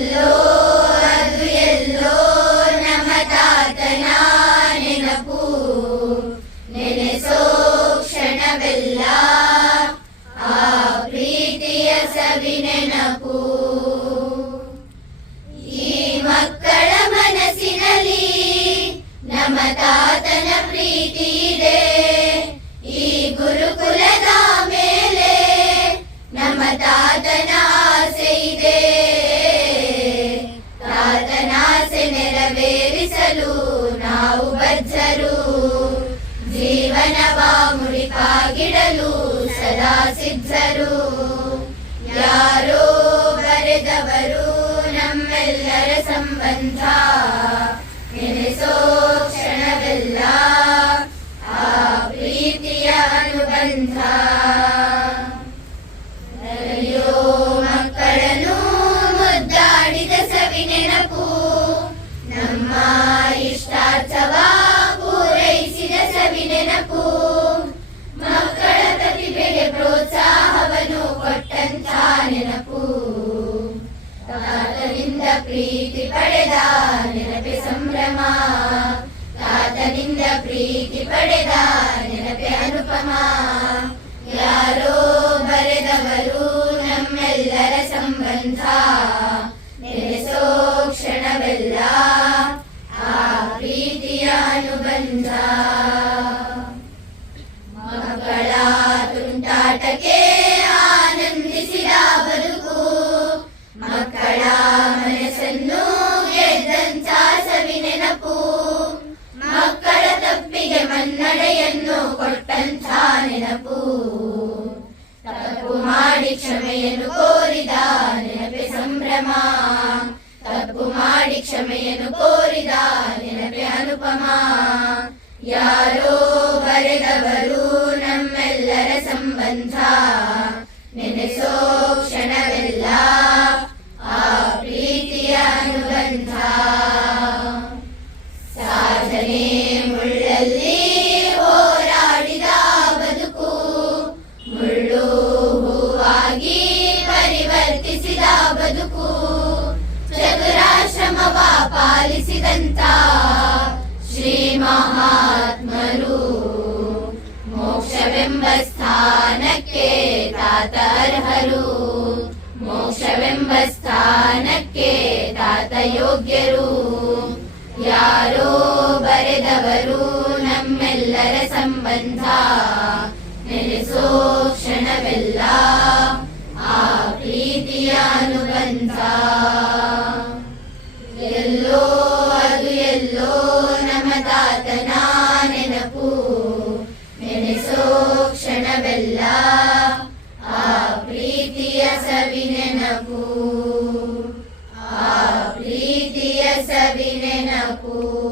ಎಲ್ಲೋ ಅದು ಎಲ್ಲೋ ನಮ್ಮ ತಾತನ ನೆನಪು ನೆನೆಸೋ ಈ ಮಕ್ಕಳ ಮನಸ್ಸಿನಲ್ಲಿ ನಮ್ಮ ಜೀವನವಾ ಜೀವನವ ಮುಡಿಪಾಗಿಡಲು ಸದಾ ಸಿದ್ಧರು. ಯಾರೋ ಬರೆದವರು ನಮ್ಮೆಲ್ಲರ ಸಂಬಂಧ. ಕೊಟ್ಟಂತ ನೆನಪು ತಾತನಿಂದ ಪ್ರೀತಿ ಪಡೆದ, ನೆನಪೆ ಸಂಭ್ರಮ. ತಾತನಿಂದ ಪ್ರೀತಿ ಪಡೆದ, ನೆನಪೆ ಅನುಪಮ. ಯಾರೋ ಬರೆದವರು ನಮ್ಮೆಲ್ಲರ ಸಂಬಂಧ. ನೆನೆಸೋ ಕ್ಷಣವೆಲ್ಲ ಆ ಪ್ರೀತಿಯ ಅನುಬಂಧ. ನೆನಪು ತಪ್ಪು ಮಾಡಿ ಕ್ಷಮೆಯನ್ನು ಕೋರಿದ ನೆನಪೆ ಸಂಭ್ರಮ. ತಪ್ಪು ಮಾಡಿ ಕ್ಷಮೆಯನ್ನು ಕೋರಿದ ನೆನಪೆ ಅನುಪಮ. ಯಾರೋ ಬರೆದವರು ನಮ್ಮೆಲ್ಲರ ಸಂಬಂಧ. ನೆನೆಸೋ ಕ್ಷಣವೆಲ್ಲ ಆ ಪ್ರೀತಿಯ ಅನುಬಂಧ. ಸಾಧನೆ ಮುಳ್ಳಲ್ಲಿ ಹೂವಾಗಿ ಪರಿವರ್ತಿಸಿದ ಬದುಕು ಚತುರಾಶ್ರಮವ ಪಾಲಿಸಿದಂತ ಶ್ರೀ ಮಹಾತ್ಮರು. ಮೋಕ್ಷವೆಂಬ ಸ್ಥಾನಕ್ಕೆ ತಾತರ್ಹರು. ಮೋಕ್ಷವೆಂಬ ಸ್ಥಾನಕ್ಕೆ ತಾತ ಯೋಗ್ಯರು ಯಾರೋ ಬರೆದವರು ನಮ್ಮೆಲ್ಲರ ಸಂಬಂಧ. ನೆನೆಸೋ ಕ್ಷಣವೆಲ್ಲ ಆ ಪ್ರೀತಿಯ ಅನುಬಂಧ. ಎಲ್ಲೋ ಅದು ಎಲ್ಲೋ ನಮ್ಮ ತಾತನ ನೆನಪು. ನೆನೆಸೋ ಕ್ಷಣವೆಲ್ಲ ಆ ಪ್ರೀತಿಯ ಸವಿ ನೆನಪು. ಆ ಪ್ರೀತಿಯ ಸವಿ ನೆನಪು.